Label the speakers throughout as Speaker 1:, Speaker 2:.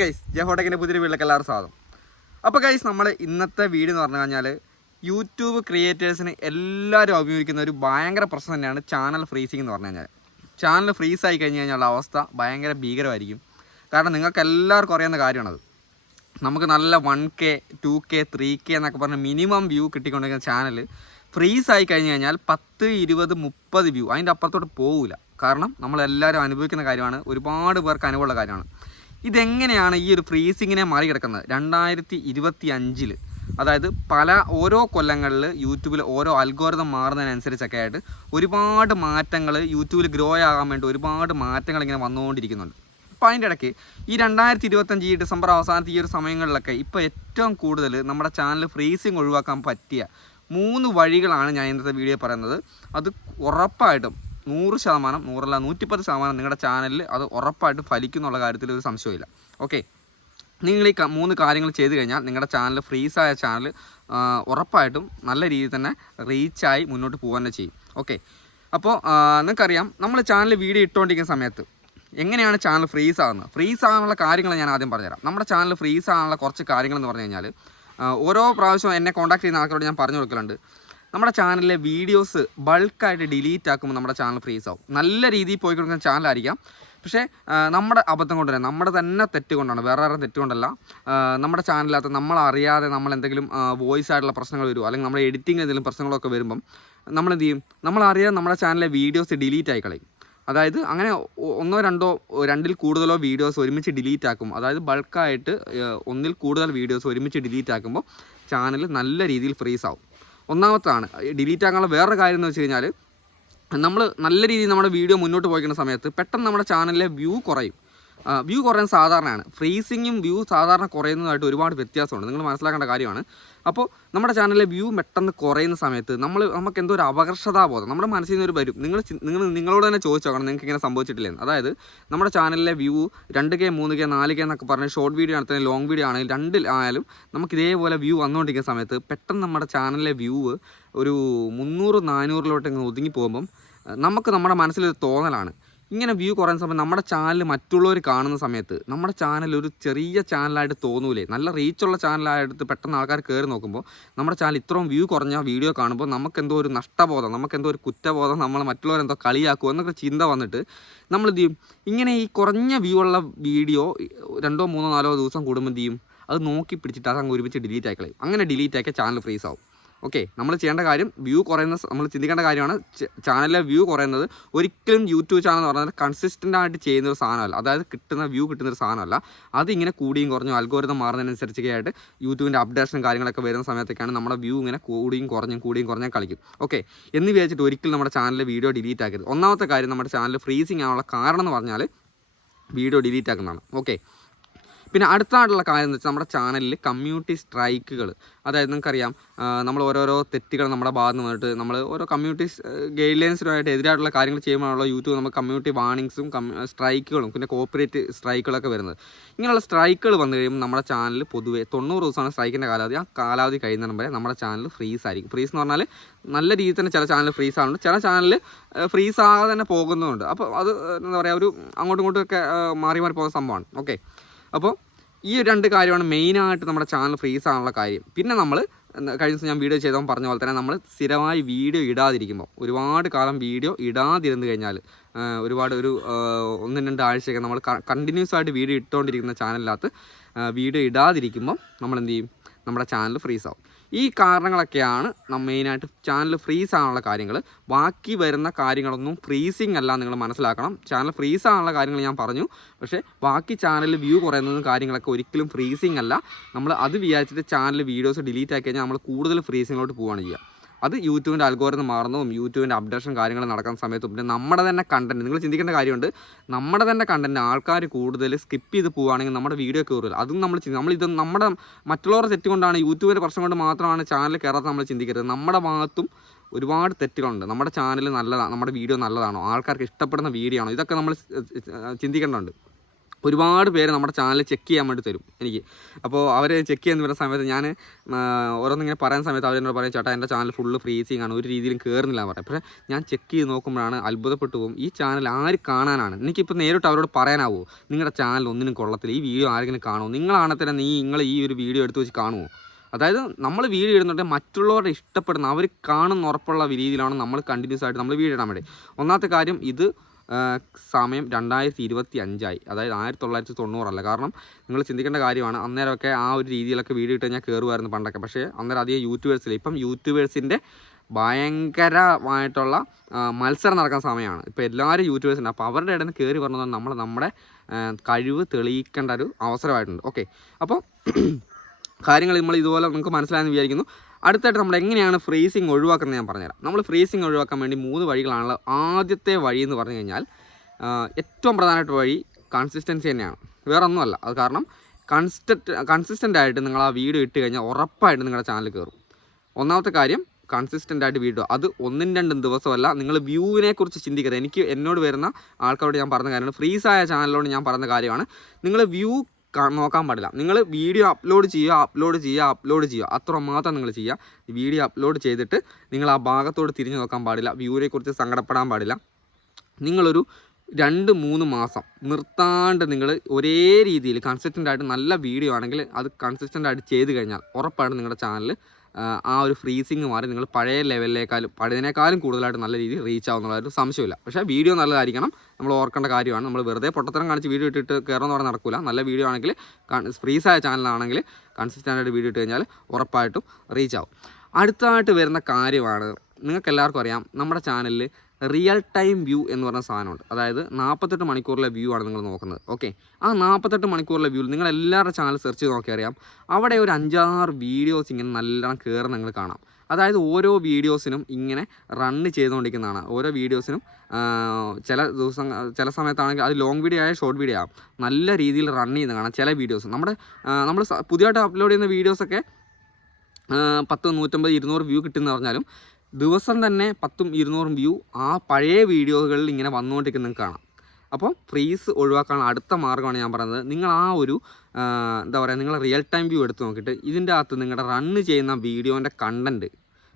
Speaker 1: Guys ജഹോടെക്കിന്റെ പുതിയൊരു വീട്ടിലേക്ക് എല്ലാവരും സ്വാഗതം. അപ്പോൾ ഗൈസ് നമ്മൾ ഇന്നത്തെ വീട് എന്ന് പറഞ്ഞു കഴിഞ്ഞാൽ യൂട്യൂബ് ക്രിയേറ്റേഴ്സിന് എല്ലാവരും അഭിമുഖിക്കുന്ന ഒരു ഭയങ്കര പ്രശ്നം തന്നെയാണ് ചാനൽ ഫ്രീസിംഗ് എന്ന് പറഞ്ഞു കഴിഞ്ഞാൽ ചാനൽ ഫ്രീസ് ആയി കഴിഞ്ഞ് കഴിഞ്ഞാൽ അവസ്ഥ ഭയങ്കര ഭീകരമായിരിക്കും. കാരണം നിങ്ങൾക്ക് എല്ലാവർക്കും അറിയാവുന്ന കാര്യമാണത് നമുക്ക് നല്ല one K two K three K എന്നൊക്കെ പറഞ്ഞ് മിനിമം വ്യൂ കിട്ടിക്കൊണ്ടിരിക്കുന്ന ചാനൽ ഫ്രീസ് ആയി കഴിഞ്ഞ് കഴിഞ്ഞാൽ പത്ത് ഇരുപത് മുപ്പത് വ്യൂ അതിന്റെ അപ്പുറത്തോട്ട് പോകില്ല കാരണം നമ്മളെല്ലാവരും അനുഭവിക്കുന്ന കാര്യമാണ് ഒരുപാട് പേർക്ക് അനുഭവമുള്ള കാര്യമാണ്. ഇതെങ്ങനെയാണ് ഈ ഒരു ഫ്രീസിങ്ങിനെ മറികടക്കുന്നത്? രണ്ടായിരത്തി ഇരുപത്തി അഞ്ചിൽ അതായത് പല ഓരോ കൊല്ലങ്ങളിൽ യൂട്യൂബിൽ ഓരോ അൽഗോരിതം മാറുന്നതിനനുസരിച്ചൊക്കെ ആയിട്ട് ഒരുപാട് മാറ്റങ്ങൾ യൂട്യൂബിൽ ഗ്രോ ആകാൻ വേണ്ടി ഒരുപാട് മാറ്റങ്ങൾ ഇങ്ങനെ വന്നുകൊണ്ടിരിക്കുന്നുണ്ട്. അപ്പോൾ അതിന്റെ ഇടയ്ക്ക് ഈ രണ്ടായിരത്തി ഇരുപത്തഞ്ച് ഈ ഡിസംബർ അവസാനത്തെ ഈ ഒരു സമയങ്ങളിലൊക്കെ ഇപ്പോൾ ഏറ്റവും കൂടുതൽ നമ്മുടെ ചാനൽ ഫ്രീസിങ് ഒഴിവാക്കാൻ പറ്റിയ മൂന്ന് വഴികളാണ് ഞാൻ ഇന്നത്തെ വീഡിയോ പറയുന്നത്. അത് ഉറപ്പായിട്ടും നൂറ് ശതമാനം നൂറല്ല നൂറ്റിപ്പത്ത് ശതമാനം നിങ്ങളുടെ ചാനലിൽ അത് ഉറപ്പായിട്ട് ഫലിക്കുന്നുള്ള കാര്യത്തിൽ ഒരു സംശയമില്ല ഓക്കെ നിങ്ങൾ ഈ മൂന്ന് കാര്യങ്ങൾ ചെയ്തു കഴിഞ്ഞാൽ നിങ്ങളുടെ ചാനൽ ഫ്രീസായ ചാനൽ ഉറപ്പായിട്ടും നല്ല രീതിയിൽ തന്നെ റീച്ചായി മുന്നോട്ട് പോകാൻ ചെയ്യും. ഓക്കെ അപ്പോൾ നിങ്ങൾക്കറിയാം നമ്മൾ ചാനൽ വീഡിയോ ഇട്ടുകൊണ്ടിരിക്കുന്ന സമയത്ത് എങ്ങനെയാണ് ചാനൽ ഫ്രീസ് ആകുന്നത് ഫ്രീസ് ആകാനുള്ള കാര്യങ്ങൾ ഞാൻ ആദ്യം പറഞ്ഞുതരാം. നമ്മുടെ ചാനൽ ഫ്രീസ് ആകാനുള്ള കുറച്ച് കാര്യങ്ങൾ എന്ന് പറഞ്ഞു കഴിഞ്ഞാൽ ഓരോ പ്രാവശ്യവും എന്നെ കോൺടാക്ട് ചെയ്യുന്ന ആൾക്കാരോട് ഞാൻ പറഞ്ഞു കൊടുക്കലുണ്ട്. നമ്മുടെ ചാനലിലെ വീഡിയോസ് ബൾക്കായിട്ട് ഡിലീറ്റ് ആക്കുമ്പോൾ നമ്മുടെ ചാനൽ ഫ്രീസ് ആവും നല്ല രീതിയിൽ പോയി കൊടുക്കുന്ന ചാനലായിരിക്കാം. പക്ഷേ നമ്മുടെ അബദ്ധം കൊണ്ട് തന്നെ നമ്മുടെ തന്നെ തെറ്റ് കൊണ്ടാണ് വേറെ ആരും തെറ്റ് കൊണ്ടല്ല ആ, നമ്മുടെ ചാനലിനകത്ത് നമ്മൾ അറിയാതെ നമ്മൾ എന്തെങ്കിലും വോയിസ് ആയിട്ടുള്ള പ്രശ്നങ്ങൾ വരുമോ അല്ലെങ്കിൽ നമ്മുടെ എഡിറ്റിംഗ് എന്തെങ്കിലും പ്രശ്നങ്ങളൊക്കെ വരുമ്പം നമ്മൾ എന്ത് ചെയ്യും? നമ്മൾ അറിയാതെ നമ്മുടെ ചാനലിലെ വീഡിയോസ് ഡിലീറ്റ് ആയി കളയും. അതായത് അങ്ങനെ ഒന്നോ രണ്ടോ രണ്ടിൽ കൂടുതലോ വീഡിയോസ് ഒരുമിച്ച് ഡിലീറ്റ് ആക്കും. അതായത് ബൾക്കായിട്ട് ഒന്നിൽ കൂടുതൽ വീഡിയോസ് ഒരുമിച്ച് ഡിലീറ്റ് ആക്കുമ്പോൾ ചാനൽ നല്ല രീതിയിൽ ഫ്രീസ് ആവും ഒന്നാമത്താണ് ഡിലീറ്റ് ആകാനുള്ള വേറൊരു കാര്യം എന്ന് വെച്ച് കഴിഞ്ഞാൽ നമ്മൾ നല്ല രീതിയിൽ നമ്മുടെ വീഡിയോ മുന്നോട്ട് പോയിക്കുന്ന സമയത്ത് പെട്ടെന്ന് നമ്മുടെ ചാനലിലെ വ്യൂ കുറയും. വ്യൂ കുറയുന്നത് സാധാരണയാണ്. ഫ്രീസിങ്ങും വ്യൂ സാധാരണ കുറയുന്നതായിട്ട് ഒരുപാട് വ്യത്യാസമുണ്ട്. നിങ്ങൾ മനസ്സിലാക്കേണ്ട കാര്യമാണ്. അപ്പോൾ നമ്മുടെ ചാനലിലെ വ്യൂ പെട്ടെന്ന് കുറയുന്ന സമയത്ത് നമ്മൾ നമുക്ക് എന്തോ ഒരു അപകർഷതാബോധം നമ്മുടെ മനസ്സിൽ നിന്ന് ഒരു വരും. നിങ്ങൾ നിങ്ങൾ നിങ്ങളോട് തന്നെ ചോദിച്ചു നോക്കണം നിങ്ങൾക്ക് ഇങ്ങനെ സംഭവിച്ചിട്ടില്ലെന്ന്. അതായത് നമ്മുടെ ചാനലിലെ വ്യൂ രണ്ട് കെ മൂന്ന് കെ നാല് കെ എന്നൊക്കെ പറഞ്ഞ് ഷോർട്ട് വീഡിയോ ആണെങ്കിൽ ലോങ് വീഡിയോ ആണെങ്കിൽ രണ്ടിൽ ആയാലും നമുക്ക് ഇതേപോലെ വ്യൂ വന്നുകൊണ്ടിരിക്കുന്ന സമയത്ത് പെട്ടെന്ന് നമ്മുടെ ചാനലിലെ വ്യൂ ഒരു മുന്നൂറ് നാനൂറിലോട്ട് ഇങ്ങനെ ഒതുങ്ങി പോകുമ്പം നമുക്ക് നമ്മുടെ മനസ്സിലൊരു തോന്നലാണ്. ഇങ്ങനെ വ്യൂ കുറയുന്ന സമയത്ത് നമ്മുടെ ചാനൽ മറ്റുള്ളവർ കാണുന്ന സമയത്ത് നമ്മുടെ ചാനൽ ഒരു ചെറിയ ചാനലായിട്ട് തോന്നൂലേ? നല്ല റീച്ചുള്ള ചാനലായിട്ട് പെട്ടെന്ന് ആൾക്കാർ കയറി നോക്കുമ്പോൾ നമ്മുടെ ചാനൽ ഇത്രയും വ്യൂ കുറഞ്ഞ വീഡിയോ കാണുമ്പോൾ നമുക്ക് എന്തോ ഒരു നഷ്ടബോധം നമുക്ക് എന്തോ ഒരു കുറ്റബോധം നമ്മൾ മറ്റുള്ളവരെന്തോ കളിയാക്കുമോ എന്നൊക്കെ ചിന്ത വന്നിട്ട് നമ്മൾ എന്ത് ചെയ്യും? ഇങ്ങനെ ഈ കുറഞ്ഞ വ്യൂ ഉള്ള വീഡിയോ രണ്ടോ മൂന്നോ നാലോ ദിവസം കൂടുമ്പോൾ എന്ത് ചെയ്യും? അത് നോക്കി പിടിച്ചിട്ട് അത് അങ്ങ് ഒരുമിച്ച് ഡിലീറ്റ് ആക്കളയും അങ്ങനെ ഡിലീറ്റ് ആക്കിയ ചാനൽ ഫ്രീസ് ആവും. ഓക്കെ നമ്മൾ ചെയ്യേണ്ട കാര്യം വ്യൂ കുറയുന്ന നമ്മൾ ചിന്തിക്കേണ്ട കാര്യമാണ് ചാനലിലെ വ്യൂ കുറയുന്നത് ഒരിക്കലും യൂട്യൂബ് ചാനൽ എന്ന് പറഞ്ഞാൽ കൺസിസ്റ്റന്റ് ആയിട്ട് ചെയ്യുന്ന ഒരു സാധനമല്ല. അതായത് കിട്ടുന്ന വ്യൂ കിട്ടുന്ന ഒരു സാധനമല്ല. അതിങ്ങനെ കൂടിയും കുറഞ്ഞും അൽഗോരിതം മാറുന്നതിനനുസരിച്ചൊക്കെ ആയിട്ട് യൂട്യൂബിന്റെ അപ്ഡേഷനും കാര്യങ്ങളൊക്കെ വരുന്ന സമയത്തൊക്കെയാണ് നമ്മുടെ വ്യൂ ഇങ്ങനെ കൂടിയും കുറഞ്ഞും കൂടിയും കുറഞ്ഞും കളിക്കും. ഓക്കെ എന്ന് വിചാരിച്ചിട്ട് ഒരിക്കലും നമ്മുടെ ചാനലിലെ വീഡിയോ ഡിലീറ്റ് ആക്കരുത്. ഒന്നാമത്തെ കാര്യം നമ്മുടെ ചാനൽ ഫ്രീസിങ് ആവാനുള്ള കാരണം എന്ന് പറഞ്ഞാൽ വീഡിയോ ഡിലീറ്റ് ആക്കുന്നതാണ്. ഓക്കെ പിന്നെ അടുത്തായിട്ടുള്ള കാര്യം എന്ന് വെച്ചാൽ നമ്മുടെ ചാനലിൽ കമ്മ്യൂണിറ്റി സ്ട്രൈക്കുകൾ അതായത് നിങ്ങൾക്കറിയാം ആ, നമ്മൾ ഓരോരോ തെറ്റുകൾ നമ്മുടെ ഭാഗത്ത് നിന്ന് വന്നിട്ട് നമ്മൾ ഓരോ കമ്മ്യൂണിറ്റി ഗൈഡ് ലൈൻസിനായിട്ട് എതിരായിട്ടുള്ള കാര്യങ്ങൾ ചെയ്യുമ്പോഴാണല്ലോ യൂട്യൂബ് നമുക്ക് കമ്മ്യൂണിറ്റി വാണിങ്സും സ്ട്രൈക്കുകളും പിന്നെ കോപ്പറേറ്റ് സ്ട്രൈക്കുകളൊക്കെ വരുന്നത്. ഇങ്ങനെയുള്ള സ്ട്രൈക്കുകൾ വന്നു കഴിയുമ്പോൾ നമ്മുടെ ചാനൽ പൊതുവേ തൊണ്ണൂറ് ദിവസമാണ് സ്ട്രൈക്കിന്റെ കാലാവധി. ആ കാലാവധി കഴിയുന്നതിന് വരെ നമ്മുടെ ചാനൽ ഫ്രീസ് ആയിരിക്കും. ഫ്രീസ് എന്ന് പറഞ്ഞാൽ നല്ല രീതിയിൽ തന്നെ ചില ചാനൽ ഫ്രീസ് ആവുന്നുണ്ട്. ചില ചാനൽ ഫ്രീസ് ആകാതെ തന്നെ പോകുന്നുണ്ട്. അപ്പോൾ അത് എന്താ പറയുക ഒരു അങ്ങോട്ടും ഇങ്ങോട്ടും ഒക്കെ മാറി മാറി പോകുന്ന സംഭവമാണ്. ഓക്കെ അപ്പോൾ ഈ രണ്ട് കാര്യമാണ് മെയിനായിട്ട് നമ്മുടെ ചാനൽ ഫ്രീസ് ആകാനുള്ള കാര്യം. പിന്നെ നമ്മൾ കഴിഞ്ഞ ദിവസം ഞാൻ വീഡിയോ ചെയ്തപ്പോൾ പറഞ്ഞ പോലെ തന്നെ നമ്മൾ സ്ഥിരമായി വീഡിയോ ഇടാതിരിക്കുമ്പോൾ ഒരുപാട് കാലം വീഡിയോ ഇടാതിരുന്നു കഴിഞ്ഞാൽ ഒരുപാട് ഒരു ഒന്ന് രണ്ട് ആഴ്ചയൊക്കെ നമ്മൾ കണ്ടിന്യൂസ് ആയിട്ട് വീഡിയോ ഇട്ടുകൊണ്ടിരിക്കുന്ന ചാനലിനകത്ത് വീഡിയോ ഇടാതിരിക്കുമ്പം നമ്മൾ എന്ത് ചെയ്യും നമ്മുടെ ചാനൽ ഫ്രീസ് ആവും. ഈ കാരണങ്ങളൊക്കെയാണ് നമ്മൾ മെയിനായിട്ട് ചാനൽ ഫ്രീസ് ആകാനുള്ള കാര്യങ്ങൾ. ബാക്കി വരുന്ന കാര്യങ്ങളൊന്നും ഫ്രീസിങ് അല്ല നിങ്ങൾ മനസ്സിലാക്കണം. ചാനൽ ഫ്രീസ് ആകാനുള്ള കാര്യങ്ങൾ ഞാൻ പറഞ്ഞു. പക്ഷേ ബാക്കി ചാനൽ വ്യൂ കുറയുന്നതും കാര്യങ്ങളൊക്കെ ഒരിക്കലും ഫ്രീസിങ് അല്ല. നമ്മൾ അത് വിചാരിച്ചിട്ട് ചാനൽ വീഡിയോസ് ഡിലീറ്റ് ആക്കി കഴിഞ്ഞാൽ നമ്മൾ കൂടുതൽ ഫ്രീസിങ്ങിലോട്ട് പോവുകയാണ് ചെയ്യുക. അത് യൂട്യൂബിന്റെ അൽഗോരിതം മാറുന്നതും യൂട്യൂബിന്റെ അപ്ഡേഷൻ കാര്യങ്ങൾ നടക്കുന്ന സമയത്തും പിന്നെ നമ്മുടെ തന്നെ കണ്ടന്റ് നിങ്ങൾ ചിന്തിക്കേണ്ട കാര്യമുണ്ട്. നമ്മുടെ തന്നെ കണ്ടന്റ് ആൾക്കാർ കൂടുതൽ സ്കിപ്പ് ചെയ്ത് പോവുകയാണെങ്കിൽ നമ്മുടെ വീഡിയോ കയറില്ല അതും നമ്മൾ നമ്മൾ ഇത് നമ്മുടെ മറ്റുള്ളവരുടെ തെറ്റ് കൊണ്ടാണ് യൂട്യൂബിന്റെ പ്രശ്നം കൊണ്ട് മാത്രമാണ് ചാനൽ കയറാത്ത നമ്മൾ ചിന്തിക്കരുത്. നമ്മുടെ ഭാഗത്തും ഒരുപാട് തെറ്റുകളുണ്ട്. നമ്മുടെ ചാനൽ നല്ലതാണ് നമ്മുടെ വീഡിയോ നല്ലതാണോ? ആൾക്കാർക്ക് ഇഷ്ടപ്പെടുന്ന വീഡിയോ ആണോ? ഇതൊക്കെ നമ്മൾ ചിന്തിക്കേണ്ടതുണ്ട്. ഒരുപാട് പേര് നമ്മുടെ ചാനൽ ചെക്ക് ചെയ്യാൻ വേണ്ടി തരും എനിക്ക്. അപ്പോൾ അവർ ചെക്ക് ചെയ്യുന്ന വരുന്ന സമയത്ത് ഞാൻ ഓരോന്നിങ്ങനെ പറയുന്ന സമയത്ത് അവരെന്നോട് പറയും ചേട്ടാ എന്റെ ചാനൽ ഫുള്ള് ഫ്രീസിങ് ആണ് ഒരു രീതിയിലും കയറുന്നില്ല പറയാം. പക്ഷേ ഞാൻ ചെക്ക് ചെയ്ത് നോക്കുമ്പോഴാണ് അത്ഭുതപ്പെട്ടു പോകും ഈ ചാനൽ ആര് കാണാനാണ്? എനിക്കിപ്പോൾ നേരിട്ട് അവരോട് പറയാനാവോ? നിങ്ങളുടെ ചാനൽ ഒന്നിനും കൊള്ളത്തില്ല ഈ വീഡിയോ ആരെങ്കിലും കാണുമോ? നിങ്ങളാണെങ്കിൽ തന്നെ നീ നിങ്ങൾ ഈ ഒരു വീഡിയോ എടുത്ത് വെച്ച് കാണുമോ അതായത് നമ്മൾ വീഡിയോ ഇടുന്നുണ്ടെങ്കിൽ മറ്റുള്ളവരുടെ ഇഷ്ടപ്പെടുന്ന അവർ കാണുന്ന ഉറപ്പുള്ള രീതിയിലാണ് നമ്മൾ കണ്ടിന്യൂസ് ആയിട്ട് നമ്മൾ വീഡിയോ ഇടാൻ വേണ്ടി. ഒന്നാമത്തെ കാര്യം ഇത് സമയം രണ്ടായിരത്തി ഇരുപത്തി അഞ്ചായി അതായത് ആയിരത്തി തൊള്ളായിരത്തി തൊണ്ണൂറല്ല കാരണം നിങ്ങൾ ചിന്തിക്കേണ്ട കാര്യമാണ് അന്നേരമൊക്കെ ആ ഒരു രീതിയിലൊക്കെ വീഡിയോ ഇട്ട് കഴിഞ്ഞാൽ കയറുമായിരുന്നു പണ്ടൊക്കെ. പക്ഷേ അന്നേരം അധികം യൂട്യൂബേഴ്സിൽ ഇപ്പം യൂട്യൂബേഴ്സിന്റെ ഭയങ്കരമായിട്ടുള്ള മത്സരം നടക്കുന്ന സമയമാണ്. ഇപ്പോൾ എല്ലാവരും യൂട്യൂബേഴ്സുണ്ട്. അപ്പോൾ അവരുടെ ഇടയിൽ നിന്ന് കയറി പറഞ്ഞാൽ നമ്മൾ നമ്മുടെ കഴിവ് തെളിയിക്കേണ്ട ഒരു അവസരമായിട്ടുണ്ട്. ഓക്കെ. അപ്പോൾ കാര്യങ്ങൾ നമ്മൾ ഇതുപോലെ നമുക്ക് മനസ്സിലായെന്ന് വിചാരിക്കുന്നു. അടുത്തായിട്ട് നമ്മൾ എങ്ങനെയാണ് ഫ്രീസിങ് ഒഴിവാക്കുന്നത് ഞാൻ പറഞ്ഞുതരാം. നമ്മൾ ഫ്രീസിങ് ഒഴിവാക്കാൻ വേണ്ടി മൂന്ന് വഴികളാണല്ലോ ആദ്യത്തെ വഴി എന്ന് പറഞ്ഞു കഴിഞ്ഞാൽ ഏറ്റവും പ്രധാനമായിട്ട് വഴി കൺസിസ്റ്റൻസി തന്നെയാണ്. വേറെ ഒന്നുമല്ല. അത് കാരണം കൺസിസ്റ്റന്റ് കൺസിസ്റ്റന്റ് ആയിട്ട് നിങ്ങൾ ആ വീഡിയോ ഇട്ട് കഴിഞ്ഞാൽ ഉറപ്പായിട്ട് നിങ്ങളുടെ ചാനൽ കയറും. ഒന്നാമത്തെ കാര്യം കൺസിസ്റ്റന്റ് ആയിട്ട് വീഡിയോ അത് ഒന്നും രണ്ടും ദിവസമല്ല. നിങ്ങൾ വ്യൂവിനെ കുറിച്ച് ചിന്തിക്കരുത്. എനിക്ക് എന്നോട് വരുന്ന ആൾക്കാരോട് ഞാൻ പറഞ്ഞ കാര്യമാണ്. ഫ്രീസായ ചാനലിനോട് ഞാൻ പറഞ്ഞ കാര്യമാണ്. നിങ്ങൾ വ്യൂ നോക്കാൻ പാടില്ല. നിങ്ങൾ വീഡിയോ അപ്ലോഡ് ചെയ്യുക അപ്ലോഡ് ചെയ്യുക അപ്ലോഡ് ചെയ്യുക. അത്ര മാത്രം നിങ്ങൾ ചെയ്യുക. വീഡിയോ അപ്ലോഡ് ചെയ്തിട്ട് നിങ്ങൾ ആ ഭാഗത്തോട് തിരിഞ്ഞു നോക്കാൻ പാടില്ല. വ്യൂവിനെ കുറിച്ച് സങ്കടപ്പെടാൻ പാടില്ല. നിങ്ങളൊരു രണ്ട് മൂന്ന് മാസം നിർത്താണ്ട് നിങ്ങൾ ഒരേ രീതിയിൽ കൺസിസ്റ്റന്റ് ആയിട്ട് നല്ല വീഡിയോ ആണെങ്കിൽ അത് കൺസിസ്റ്റന്റ് ആയിട്ട് ചെയ്ത് കഴിഞ്ഞാൽ ഉറപ്പായിട്ടും നിങ്ങളുടെ ചാനൽ ആ ഒരു ഫ്രീസിങ് മാറി നിങ്ങൾ പഴയ ലെവലിലേക്കാളും പഴയതിനേക്കാളും കൂടുതലായിട്ട് നല്ല രീതിയിൽ റീച്ച് ആവുന്നുള്ളൊരു സംശയമില്ല. പക്ഷേ വീഡിയോ നല്ലതായിരിക്കണം. നമ്മൾ ഓർക്കേണ്ട കാര്യമാണ്. നമ്മൾ വെറുതെ പൊട്ടത്തരം കാണിച്ച് വീഡിയോ ഇട്ടിട്ട് കയറുന്ന പറഞ്ഞാൽ നടക്കില്ല നല്ല വീഡിയോ ആണെങ്കിൽ ഫ്രീസായ ചാനലാണെങ്കിൽ കൺസിസ്റ്റന്റ് ആയിട്ട് വീഡിയോ ഇട്ട് കഴിഞ്ഞാൽ ഉറപ്പായിട്ടും റീച്ച് ആവും. അടുത്തതായിട്ട് വരുന്ന കാര്യമാണ് നിങ്ങൾക്ക് എല്ലാവർക്കും അറിയാം നമ്മുടെ ചാനലിൽ റിയൽ ടൈം വ്യൂ എന്ന് പറഞ്ഞ സാധനമുണ്ട്. അതായത് നാൽപ്പത്തെട്ട് മണിക്കൂറിലെ വ്യൂ ആണ് നിങ്ങൾ നോക്കുന്നത്. ഓക്കെ ആ നാൽപ്പത്തെട്ട് മണിക്കൂറിലെ വ്യൂ നിങ്ങൾ എല്ലാവരുടെ ചാനൽ സെർച്ച് ചെയ്ത് നോക്കി അറിയാം. അവിടെ ഒരു അഞ്ചാറ് വീഡിയോസ് ഇങ്ങനെ നല്ലോണം കയറി നിങ്ങൾ കാണാം. അതായത് ഓരോ വീഡിയോസിനും ഇങ്ങനെ റണ്ണ് ചെയ്തുകൊണ്ടിരിക്കുന്നതാണ്. ഓരോ വീഡിയോസിനും ചില ദിവസം ചില സമയത്താണെങ്കിൽ അത് ലോങ് വീഡിയോ ആയ ഷോർട്ട് വീഡിയോ ആകും നല്ല രീതിയിൽ റൺ ചെയ്യുന്ന കാണാം ചില വീഡിയോസ് നമ്മുടെ നമ്മൾ പുതിയതായിട്ട് അപ്ലോഡ് ചെയ്യുന്ന വീഡിയോസൊക്കെ പത്ത് നൂറ്റമ്പത് ഇരുന്നൂറ് വ്യൂ കിട്ടുമെന്ന് പറഞ്ഞാലും ദിവസം തന്നെ പത്തും ഇരുന്നൂറും വ്യൂ ആ പഴയ വീഡിയോകളിൽ ഇങ്ങനെ വന്നുകൊണ്ടിരിക്കുന്ന കാണാം. അപ്പോൾ ഫ്രീസ് ഒഴിവാക്കാനുള്ള അടുത്ത മാർഗമാണ് ഞാൻ പറയുന്നത്. നിങ്ങൾ ആ ഒരു എന്താ പറയുക നിങ്ങൾ റിയൽ ടൈം വ്യൂ എടുത്ത് നോക്കിയിട്ട് ഇതിന്റെ അകത്ത് നിങ്ങളുടെ റണ്ണ് ചെയ്യുന്ന വീഡിയോന്റെ കണ്ടന്റ്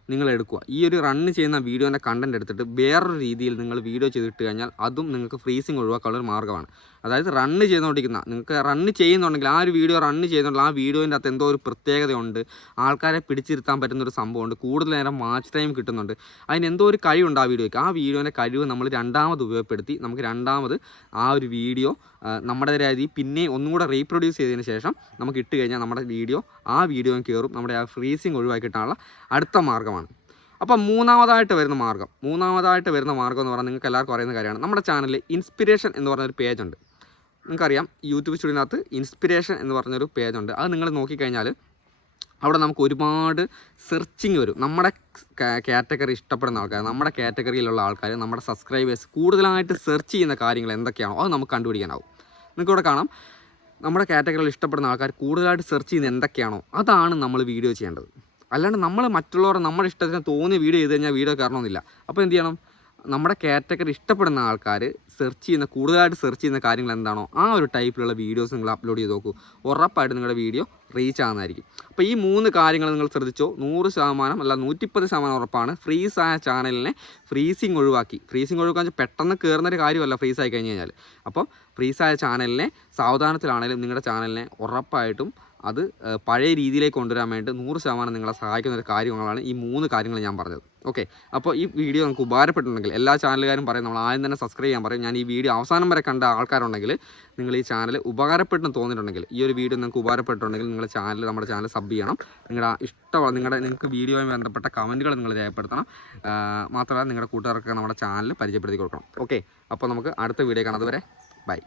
Speaker 1: നിങ്ങൾ എടുക്കുക. ഈ ഒരു റണ്ണ് ചെയ്യുന്ന വീഡിയോന്റെ കണ്ടന്റ് എടുത്തിട്ട് വേറൊരു രീതിയിൽ നിങ്ങൾ വീഡിയോ ചെയ്തിട്ട് കഴിഞ്ഞാൽ അതും നിങ്ങൾക്ക് ഫ്രീസിങ് ഒഴിവാക്കാനുള്ള ഒരു മാർഗമാണ്. അതായത് റണ്ണ് ചെയ്തുകൊണ്ടിരിക്കുന്ന നിങ്ങൾക്ക് റണ്ണ് ചെയ്യുന്നുണ്ടെങ്കിൽ ആ ഒരു വീഡിയോ റണ്ണ് ചെയ്യുന്നുണ്ടെങ്കിൽ ആ വീഡിയോന്റെ അകത്ത് എന്തോ ഒരു പ്രത്യേകതയുണ്ട്. ആൾക്കാരെ പിടിച്ചിരുത്താൻ പറ്റുന്ന ഒരു സംഭവമുണ്ട്. കൂടുതൽ നേരം വാച്ച് ടൈം കിട്ടുന്നുണ്ട്. അതിന് എന്തോ ഒരു കഴിവുണ്ട് ആ വീഡിയോയ്ക്ക് ആ വീഡിയോന്റെ കഴിവ് നമ്മൾ രണ്ടാമത് ഉപയോഗപ്പെടുത്തി നമുക്ക് രണ്ടാമത് ആ ഒരു വീഡിയോ നമ്മുടെ രീതി പിന്നെ ഒന്നും കൂടെ റീപ്രൊഡ്യൂസ് ചെയ്തതിന് ശേഷം നമുക്ക് ഇട്ട് കഴിഞ്ഞാൽ നമ്മുടെ വീഡിയോ ആ വീഡിയോയും കയറും. നമ്മുടെ ആ ഫ്രീസിങ് ഒഴിവാക്കി കിട്ടാനുള്ള അടുത്ത മാർഗമാണ്. അപ്പം മൂന്നാമതായിട്ട് വരുന്ന മാർഗം. മൂന്നാമതായിട്ട് വരുന്ന മാർഗം എന്ന് പറഞ്ഞാൽ നിങ്ങൾക്ക് എല്ലാവർക്കും അറിയുന്ന കാര്യമാണ്. നമ്മുടെ ചാനലിൽ ഇൻസ്പിറേഷൻ എന്ന് പറഞ്ഞൊരു പേജുണ്ട് നിങ്ങൾക്കറിയാം യൂട്യൂബ് സ്റ്റുഡിയോനകത്ത് ഇൻസ്പിറേഷൻ എന്ന് പറഞ്ഞൊരു പേജുണ്ട് അത് നിങ്ങൾ നോക്കിക്കഴിഞ്ഞാൽ അവിടെ നമുക്ക് ഒരുപാട് സെർച്ചിങ് വരും. നമ്മുടെ കാറ്റഗറി ഇഷ്ടപ്പെടുന്ന ആൾക്കാർ നമ്മുടെ കാറ്റഗറിയിലുള്ള ആൾക്കാർ നമ്മുടെ സബ്സ്ക്രൈബേഴ്സ് കൂടുതലായിട്ട് സെർച്ച് ചെയ്യുന്ന കാര്യങ്ങൾ എന്തൊക്കെയാണോ അത് നമുക്ക് കണ്ടുപിടിക്കാനാവും. നിങ്ങൾക്കിവിടെ കാണാം. നമ്മുടെ കാറ്റഗറിയിൽ ഇഷ്ടപ്പെടുന്ന ആൾക്കാർ കൂടുതലായിട്ട് സെർച്ച് ചെയ്യുന്ന എന്തൊക്കെയാണോ അതാണ് നമ്മൾ വീഡിയോ ചെയ്യേണ്ടത്. അല്ലാണ്ട് നമ്മൾ മറ്റുള്ളവർ നമ്മുടെ ഇഷ്ടത്തിന് തോന്നിയ വീഡിയോ ചെയ്ത് കഴിഞ്ഞാൽ വീഡിയോ കയറണമെന്നില്ല അപ്പോൾ എന്ത് ചെയ്യണം? നമ്മുടെ കാറ്റഗറി ഇഷ്ടപ്പെടുന്ന ആൾക്കാർ സെർച്ച് ചെയ്യുന്ന കൂടുതലായിട്ട് സെർച്ച് ചെയ്യുന്ന കാര്യങ്ങൾ എന്താണോ ആ ഒരു ടൈപ്പിലുള്ള വീഡിയോസ് നിങ്ങൾ അപ്ലോഡ് ചെയ്ത് നോക്കൂ. ഉറപ്പായിട്ട് നിങ്ങളുടെ വീഡിയോ റീച്ച് ആകുന്നതായിരിക്കും അപ്പോൾ ഈ മൂന്ന് കാര്യങ്ങൾ നിങ്ങൾ ശ്രദ്ധിച്ചോ? നൂറ് ശതമാനം അല്ല നൂറ്റിപ്പത് ശതമാനം ഉറപ്പാണ്. ഫ്രീസ് ആയ ചാനലിനെ ഫ്രീസിങ് ഒഴിവാക്കി. ഫ്രീസിങ് ഒഴിവാക്കാൻ പെട്ടെന്ന് കയറുന്നൊരു കാര്യമല്ല ഫ്രീസ് ആയി കഴിഞ്ഞ് കഴിഞ്ഞാൽ അപ്പോൾ ഫ്രീസ് ആയ ചാനലിനെ സാവധാനത്തിലാണെങ്കിലും നിങ്ങളുടെ ചാനലിനെ ഉറപ്പായിട്ടും അത് പഴയ രീതിയിലേക്ക് കൊണ്ടുവരാൻ വേണ്ടി നൂറ് ശതമാനം നിങ്ങളെ സഹായിക്കുന്ന ഒരു കാര്യങ്ങളാണ് ഈ മൂന്ന് കാര്യങ്ങൾ ഞാൻ പറഞ്ഞത്. ഓക്കെ. അപ്പോൾ ഈ വീഡിയോ നമുക്ക് ഉപകാരപ്പെട്ടിട്ടുണ്ടെങ്കിൽ എല്ലാ ചാനലുകാരും പറയും നമ്മൾ ആദ്യം തന്നെ സബ്സ്ക്രൈബ് ചെയ്യാൻ പറയും. ഞാൻ ഈ വീഡിയോ അവസാനം വരെ കണ്ട ആൾക്കാരുണ്ടെങ്കിൽ നിങ്ങൾ ഈ ചാനൽ ഉപകാരപ്പെട്ടെന്ന് തോന്നിയിട്ടുണ്ടെങ്കിൽ ഈ ഒരു വീഡിയോ നിങ്ങൾക്ക് ഉപകാരപ്പെട്ടിട്ടുണ്ടെങ്കിൽ നിങ്ങൾ ചാനൽ നമ്മുടെ ചാനൽ സബ് ചെയ്യണം. നിങ്ങളുടെ ഇഷ്ടമുള്ള നിങ്ങളുടെ നിങ്ങൾക്ക് വീഡിയോയുമായി ബന്ധപ്പെട്ട കമന്റുകൾ നിങ്ങൾ രേഖപ്പെടുത്തണം. മാത്രമല്ല നിങ്ങളുടെ കൂട്ടുകാർക്ക് നമ്മുടെ ചാനൽ പരിചയപ്പെടുത്തി കൊടുക്കണം. ഓക്കെ. അപ്പോൾ നമുക്ക് അടുത്ത വീഡിയോ കാണാം. അതുവരെ ബൈ.